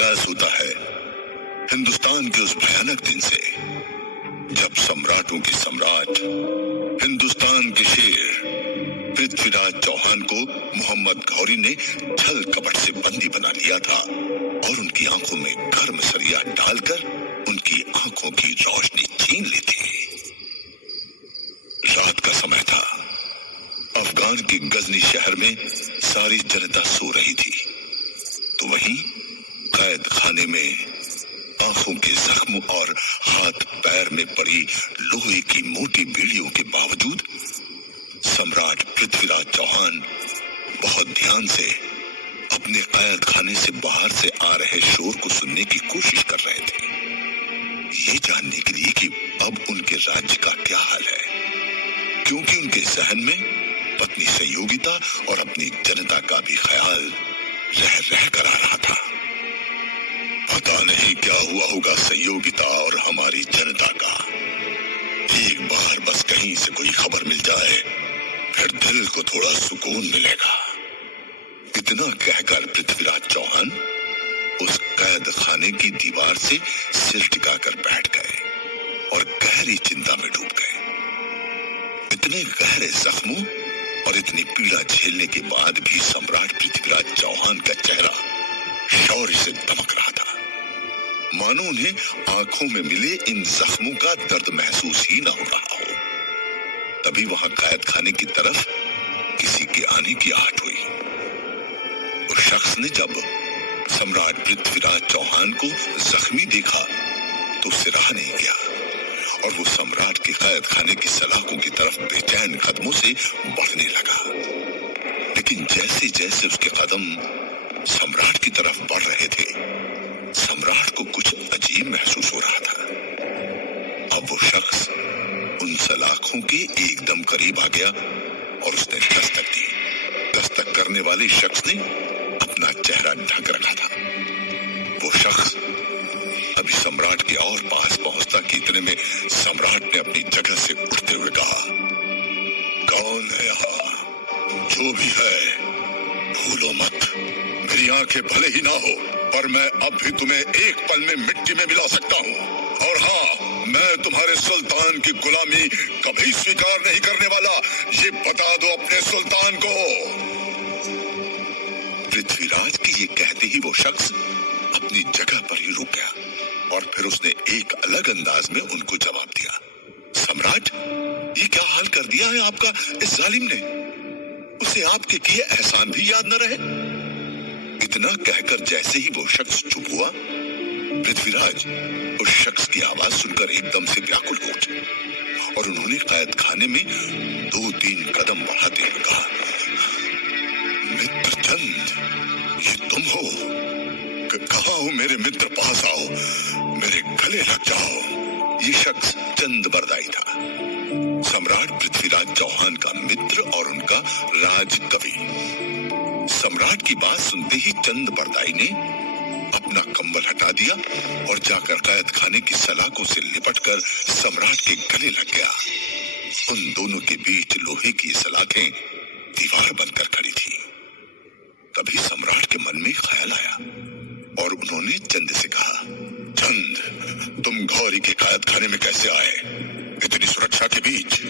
आगाज होता है हिंदुस्तान के उस भयानक दिन से जब सम्राटों के सम्राट, हिंदुस्तान के शेर पृथ्वीराज चौहान को मोहम्मद घौरी ने छल कपट से बंदी बना लिया था और उनकी आंखों में गर्म सरिया डालकर उनकी आंखों की रोशनी छीन ली थी। रात का समय था। अफगान के गजनी शहर में सारी जनता सो रही थी, तो वहीं कैद खाने में आंखों के जख्म और हाथ पैर में पड़ी लोहे की मोटी बेड़ियों के बावजूद सम्राट पृथ्वीराज चौहान बहुत ध्यान से अपने कैद खाने से बाहर से आ रहे शोर को सुनने की कोशिश कर रहे थे, ये जानने के लिए कि अब उनके राज्य का क्या हाल है, क्योंकि उनके जहन में पत्नी संयोगिता और अपनी जनता का भी ख्याल रह रह कर आ रहा था। पता नहीं क्या हुआ होगा संयोगिता और हमारी जनता का। एक बार बस कहीं से कोई खबर मिल जाए, फिर दिल को थोड़ा सुकून मिलेगा। इतना कहकर पृथ्वीराज चौहान उस कैद खाने की दीवार से सिर टिकाकर बैठ गए और गहरी चिंता में डूब गए। इतने गहरे जख्मों और इतनी पीड़ा झेलने के बाद भी सम्राट पृथ्वीराज चौहान का चेहरा शौर्य से दमक रहा था, मानो उन्हें आंखों में मिले इन जख्मों का दर्द महसूस ही ना हो रहा हो। तभी वहां कैद खाने की तरफ किसी के आने की आहट हुई। उस शख्स ने जब सम्राट पृथ्वीराज चौहान को जख्मी देखा तो उससे रहा नहीं गया और वो सम्राट के कैद खाने की सलाखों की तरफ बेचैन कदमों से बढ़ने लगा। लेकिन जैसे जैसे उसके कदम सम्राट की तरफ बढ़ रहे थे, सम्राट को कुछ अजीब महसूस हो रहा था। अब वो शख्स उन सलाखों के एकदम करीब आ गया और उसने दस्तक दी। दस्तक करने वाले शख्स ने अपना चेहरा ढक रखा था। वो शख्स अभी सम्राट के और पास पहुंचता कि इतने में सम्राट ने अपनी जगह से उठते हुए कहा, कौन है यहाँ? जो भी है भूलो मत। मेरी आंखें भले ही ना हो, पर मैं अब भी तुम्हें एक पल में मिट्टी में मिला सकता हूँ। और हाँ, मैं तुम्हारे सुल्तान की गुलामी कभी स्वीकार नहीं करने वाला, ये बता दो अपने सुल्तान को। पृथ्वीराज के ये कहते ही वो शख्स अपनी जगह पर ही रुक गया और फिर उसने एक अलग अंदाज में उनको जवाब दिया, सम्राट, ये क्या हाल कर दिया है आपका इस जालिम ने? उसे आपके किए एहसान भी याद न रहे? इतना कहकर जैसे ही वो शख्स चुप हुआ, पृथ्वीराज उस शख्स की आवाज सुनकर एकदम से व्याकुल हो उठे और उन्होंने कैद खाने में 2-3 कदम बढ़ाते हुए कहा, मित्र चंद, ये तुम हो? कहाँ हो मेरे मित्र? पास आओ, मेरे गले लग जाओ। ये शख्स चंद बरदाई था, सम्राट पृथ्वीराज चौहान का मित्र और उनका राज कवि। सम्राट की बात सुनते ही चंद बरदाई ने अपना कंबल हटा दिया और जाकर कैद खाने की सलाखों से लिपटकर सम्राट के गले लग गया। उन दोनों के बीच लोहे की सलाखें दीवार बनकर खड़ी थी। तभी सम्राट के मन में ख्याल आया और उन्होंने चंद से कहा, चंद, तुम घौरी के कैद खाने में कैसे आए इतनी सुरक्षा के बीच?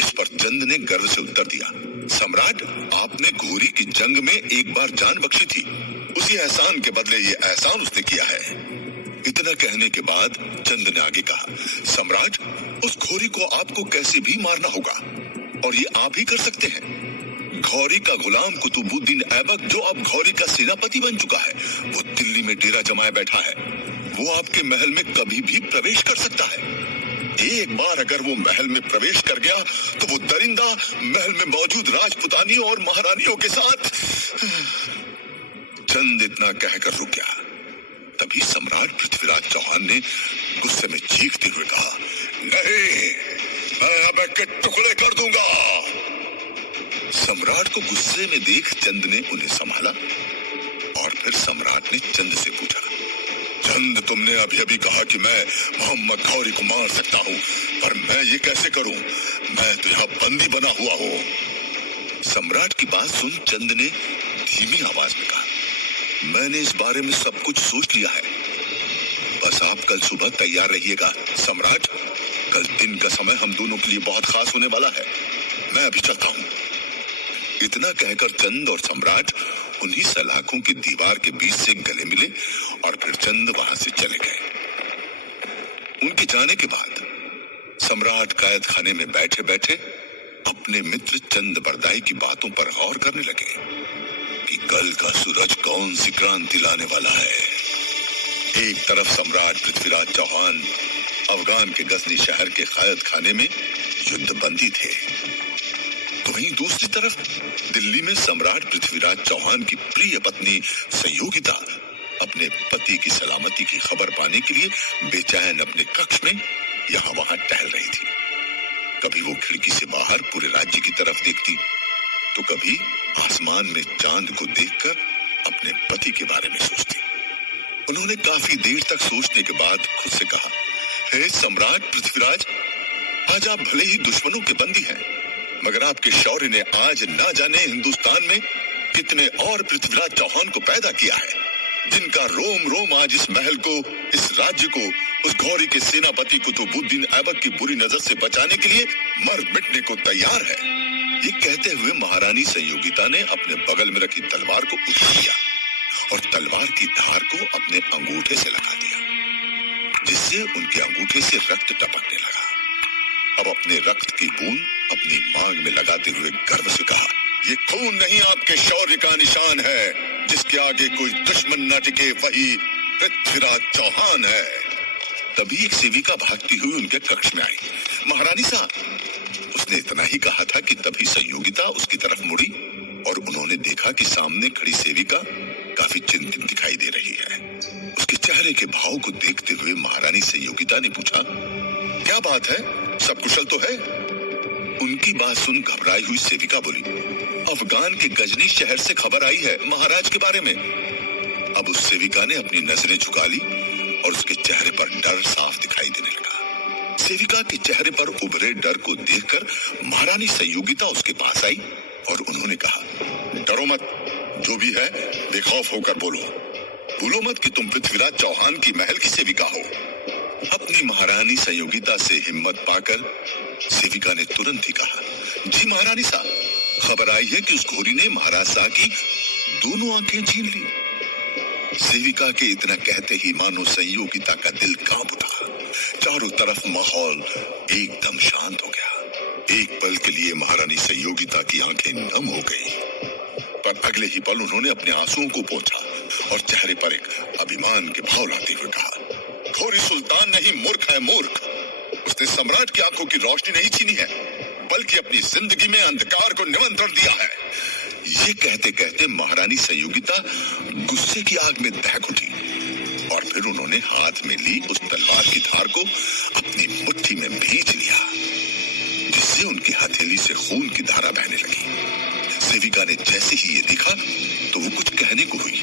इस पर चंद ने गर्व से उत्तर दिया, सम्राट, आपने घोरी की जंग में एक बार जान बख्शी थी, उसी एहसान के बदले ये एहसान उसने किया है। इतना कहने के बाद चंद ने आगे कहा, सम्राट, उस घोरी को आपको कैसे भी मारना होगा और ये आप ही कर सकते हैं। घौरी का गुलाम कुतुबुद्दीन ऐबक, जो अब घौरी का सेनापति बन चुका है, वो दिल्ली में डेरा जमाए बैठा है। वो आपके महल में कभी भी प्रवेश कर सकता है। एक बार अगर वो महल में प्रवेश कर गया तो वो दरिंदा महल में मौजूद राजपुतानियों और महारानियों के साथ। चंद इतना कहकर रुक गया। तभी सम्राट पृथ्वीराज चौहान ने गुस्से में चीखते हुए कहा, नहीं, मैं ऐबक के टुकड़े कर दूंगा। सम्राट को गुस्से में देख चंद ने उन्हें संभाला और फिर सम्राट ने चंद से पूछा, चंद, तुमने अभी अभी कहा कि मैं मोहम्मद घौरी को मार सकता हूँ, पर मैं ये कैसे करूँ? मैं तो यहाँ बंदी बना हुआ हूँ। सम्राट की बात सुन चंद ने धीमी आवाज में कहा, मैंने इस बारे में सब कुछ सोच लिया है। बस आप कल सुबह तैयार रहिएगा सम्राट। कल दिन का समय हम दोनों के लिए बहुत खास होने वाला है। मैं अभी चलता हूँ। इतना कहकर चंद और सम्राट उन्हीं सलाखों की दीवार के बीच से गले मिले और फिर चंद वहां से चले गए। उनके जाने के बाद सम्राट कैद खाने में बैठे बैठे अपने मित्र चंद बरदाई की बातों पर गौर करने लगे कि कल का सूरज कौन सी क्रांति लाने वाला है। एक तरफ सम्राट पृथ्वीराज चौहान अफगान के गजनी शहर के कैद खाने में युद्धबंदी थे, तो वहीं दूसरी तरफ दिल्ली में सम्राट पृथ्वीराज चौहान की प्रिय पत्नी संयोगिता अपने पति की सलामती की खबर पाने के लिए बेचैन अपने कक्ष में यहाँ वहां टहल रही थी। कभी वो खिड़की से बाहर पूरे राज्य की तरफ देखती, तो कभी आसमान में चांद को देखकर अपने पति के बारे में सोचती। उन्होंने काफी देर तक सोचने के बाद खुद से कहा, हे सम्राट पृथ्वीराज, आज आप भले ही दुश्मनों के बंदी हैं, मगर आपके शौर्य ने आज ना जाने हिंदुस्तान में कितने और पृथ्वीराज चौहान को पैदा किया है, जिनका रोम रोम आज इस महल को, इस राज्य को, उस घोरी के सेनापति कुतुबुद्दीन ऐबक की बुरी नजर से बचाने के लिए मर मिटने को तैयार है। ये कहते हुए महारानी संयोगिता ने अपने बगल में रखी तलवार को उठा लिया और तलवार की धार को अपने अंगूठे से लगा दिया, जिससे उनके अंगूठे से रक्त टपकने लगा। अब अपने रक्त की बूंद अपनी मांग में लगाते हुए गर्व से कहा, ये खून नहीं आपके शौर्य का निशान है, जिसके आगे कोई दुश्मन न टिके वही पृथ्वीराज चौहान है। तभी एक सेविका भागती हुई उनके कक्ष में आई। महारानी साहब, उसने इतना ही कहा था कि तभी संयोगिता उसकी तरफ मुड़ी और उन्होंने देखा कि सामने खड़ी सेविका काफी चिंतित दिखाई दे रही है। उसके चेहरे के भाव को देखते हुए महारानी संयोगिता ने पूछा, क्या बात है, सब कुशल तो है? उनकी बात सुन घबराई हुई सेविका बोली, अफगान के गजनी शहर से खबर आई है महाराज के बारे में। अब उस सेविका ने अपनी नजरें झुका ली और उसके चेहरे पर डर साफ दिखाई देने लगा। सेविका के चेहरे पर उभरे डर को देखकर महारानी संयोगिता उसके पास आई और उन्होंने कहा, डरो मत, जो भी है बेखौफ होकर बोलो मत कि तुम पृथ्वीराज चौहान की महल की सेविका हो। अपनी महारानी संयोगिता से हिम्मत पाकर सेविका ने तुरंत ही कहा, जी महारानी साहब, खबर आई है कि उस घोरी ने महाराज साहब की दोनों आंखें छीन ली। सेविका के इतना कहते ही मानो संयोगिता का दिल कांप उठा। चारों तरफ माहौल एकदम शांत हो गया। एक पल के लिए महारानी संयोगिता की आंखें नम हो गई, पर अगले ही पल उन्होंने अपने आंसुओं को पोंछा और चेहरे पर एक अभिमान के भाव लाते हुए कहा, घोरी सुल्तान नहीं, मूर्ख है मूर्ख। उसने सम्राट की आंखों की रोशनी नहीं छीनी है, बल्कि अपनी जिंदगी में अंधकार को निमंत्रण दिया है। ये कहते कहते महारानी संयोगिता गुस्से की आग में दहक उठी और फिर उन्होंने हाथ में ली उस तलवार की धार को अपनी मुट्ठी में भींच लिया, जिससे उनकी हथेली से खून की धारा बहने लगी। सेविका ने जैसे ही ये देखा तो वो कुछ कहने को हुई,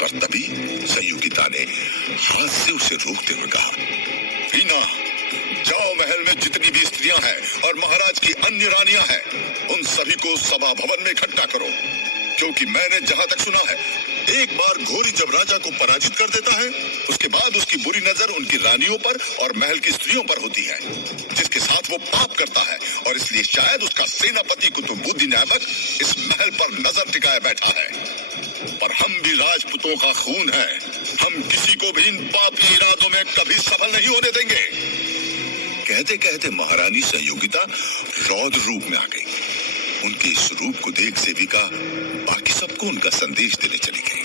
पर तभी संयोगिता ने हाथ से उसे रोकते हुए कहा, वीना, जाओ महल में जितनी भी स्त्रियां हैं और महाराज की अन्य रानियां हैं, उन सभी को सभा भवन में इकट्ठा करो, क्योंकि मैंने जहां तक सुना है, एक बार घोरी जब राजा को पराजित कर देता है, उसके बाद उसकी बुरी नजर उनकी रानियों पर और महल की स्त्रियों पर होती है, जिसके साथ वो पाप करता है, और इसलिए शायद उसका सेनापति कुतुबुद्दीन ऐबक इस महल पर नजर टिकाए बैठा है। पर हम भी राजपूतों का खून है, हम किसी को भी इन पापी इरादों में कभी सफल नहीं होने देंगे। कहते कहते महारानी संयोगिता रौद्र रूप में आ गई। उनके इस रूप को देख सेविका बाकी सबको उनका संदेश देने चली गई।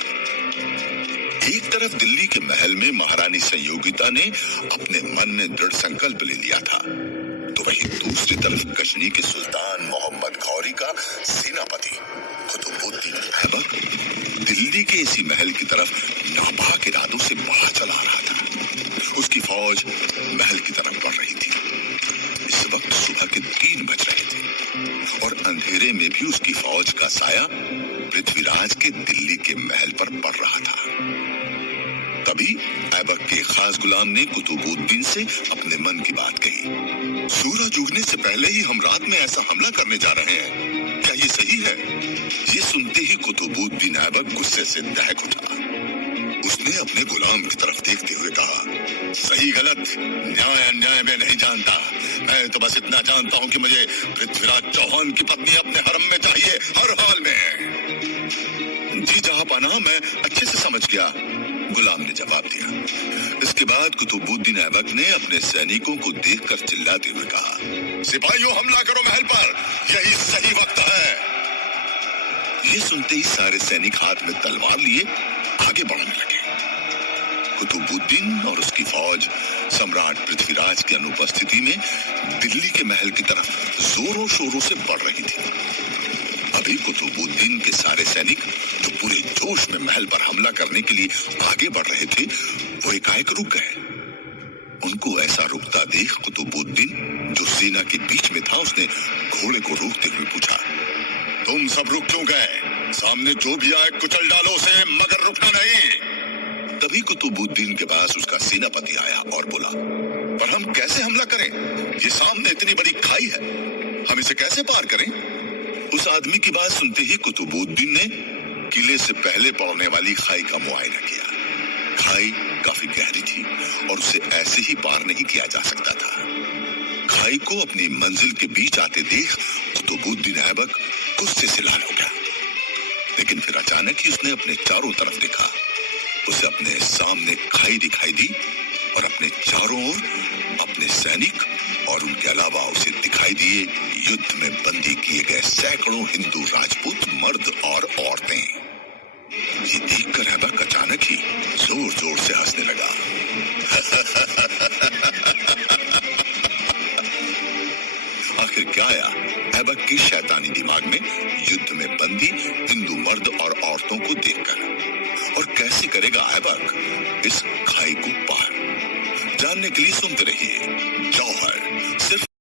एक तरफ दिल्ली के महल में महारानी संयोगिता ने अपने मन में दृढ़ संकल्प ले लिया था, तो वहीं दूसरी तरफ गजनी के सुल्तान मोहम्मद घौरी का सेनापति कुतुबुद्दीन ऐबक दिल्ली के इसी महल की तरफ नापाक इरादों से बढ़ा चला रहा था। उसकी फौज महल की तरफ बढ़ रही थी। इस वक्त सुबह के 3 बज रहे थे और अंधेरे में भी उसकी फौज का साया पृथ्वीराज के दिल्ली के महल पर पड़ रहा था। तभी ऐबक के खास गुलाम ने कुतुबुद्दीन से अपने मन की बात कही, सूरज उगने से पहले ही हम रात में ऐसा हमला करने जा रहे हैं, क्या ये सही है? ये सुनते ही कुतुबुद्दीन ऐबक गुस्से से दहक उठा ने अपने गुलाम की तरफ देखते हुए कहा, सही गलत, न्याय अन्याय में नहीं जानता। मैं तो बस इतना जानता हूं कि मुझे पृथ्वीराज चौहान की पत्नी अपने हरम में चाहिए, हर हाल में। जी जहांपनाह, मैं अच्छे से समझ गया, गुलाम ने जवाब दिया। इसके बाद कुतुबुद्दीन ऐबक ने अपने सैनिकों को देखकर चिल्लाते हुए कहा, सिपाहियों हमला करो महल पर, यही सही वक्त है। ये सुनते ही सारे सैनिक हाथ में तलवार लिए आगे बढ़ने लगे। कुतुबुद्दीन और उसकी फौज सम्राट पृथ्वीराज की अनुपस्थिति में दिल्ली के महल की तरफ जोरों शोरों से बढ़ रही थी। अभी कुतुबुद्दीन के सारे सैनिक जो पूरे जोश में महल पर हमला करने के लिए आगे बढ़ रहे थे, वो एकाएक रुक गए। उनको ऐसा रुकता देख कुतुबुद्दीन, जो सेना के बीच में था, उसने घोड़े को रोकते हुए पूछा, तुम सब रुक क्यों गए? सामने जो भी आए कुचल डालो उसे, मगर रुकना नहीं। तभी कुतुबुद्दीन के पास उसका सेनापति आया और बोला, पर हम कैसे हमला करें? ये सामने इतनी बड़ी खाई है, हम इसे कैसे पार करें? उस आदमी की बात सुनते ही कुतुबुद्दीन ने किले से पहले पड़ने वाली खाई का मुआयना किया। खाई काफी गहरी थी और उसे ऐसे ही पार नहीं किया जा सकता था। खाई को अपनी मंजिल के बीच आते देख कुतुबुद्दीन ऐबक गुस्से से लाल हो गया, लेकिन फिर अचानक ही उसने अपने चारों तरफ देखा। उसे अपने सामने खाई दिखाई दी और अपने चारों ओर अपने सैनिक और उनके अलावा उसे दिखाई दिए युद्ध में बंदी किए गए सैकड़ों हिंदू राजपूत मर्द और औरतें। ये देखकर ऐबक अचानक ही जोर जोर से हंसने लगा। आखिर क्या आया ऐबक की शैतानी दिमाग में युद्ध में बंदी हिंदू मर्द और औरतों को देखकर? और कैसे करेगा ऐबक इस खाई को पार? जानने के लिए सुनते रहिए